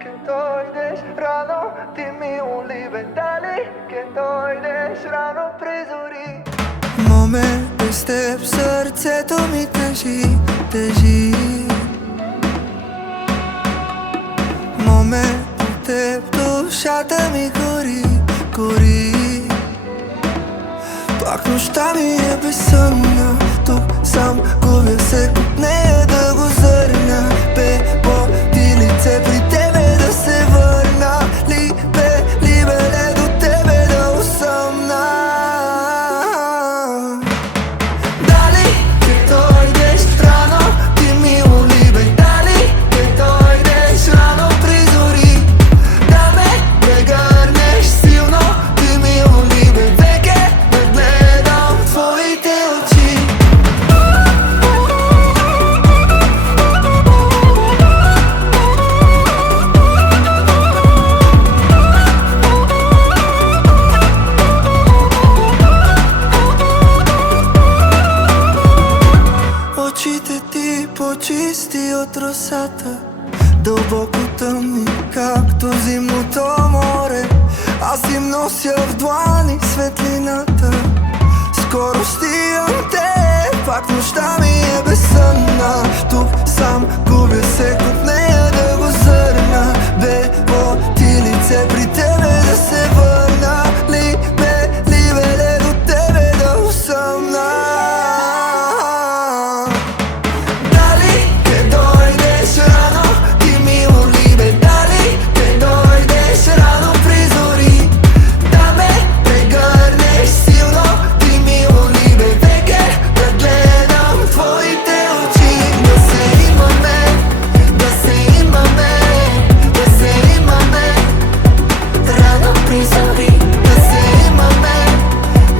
Che dojdesh rano, ti mi ulive. Dali, che dojdesh rano prizuri. Moment aștept sърцето ми тежи. Момент от теб душата ми гори. Пак нощта ми е безсънна, тук сам губя се от нея да го зърна. Ти лице при тебе да се върна. Либеле до тебе да усъмна. Дали che dojdesh rano, ti mi ulive. Dali che dojdesh rano prizori. Da me прегърнеш силно, ти ми уlive. Веке да гледам твоите очи. Очите ти по-чисти от росата, дълбоко тъмни, както зимното море. Аз им нося в длани светлината. Скоро стигам те, пак нощта ми е безсънна. Тук сам губя се от нея да го зърна. Ти лице при тебе да се върна. Либеле до тебе да усъмна. Дали che dojdesh rano, ti mi ulive. Dali che dojdesh rano prizori. Da me прегърнеш силно, ти ми уlive. Веке да гледам твоите очи. Да се имаме, да се имаме, да се имаме. Рано призори. Да се имаме,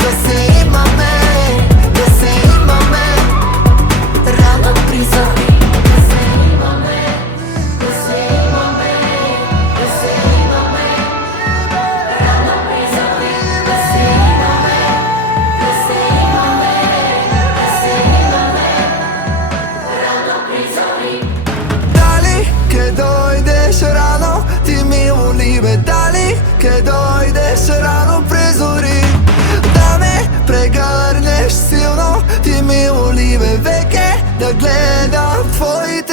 да се имаме, да се имаме. Рано призори. Да се имаме, да се имаме, да се имаме. Рано призори. Да се имаме, да се имаме, да се имаме. Рано призори. Дали che dojdesh rano, ti mi ulive. Dali che dojdesh rano prizori. Da me прегърнеш силно, ти ми уlive. Веке да гледам твоите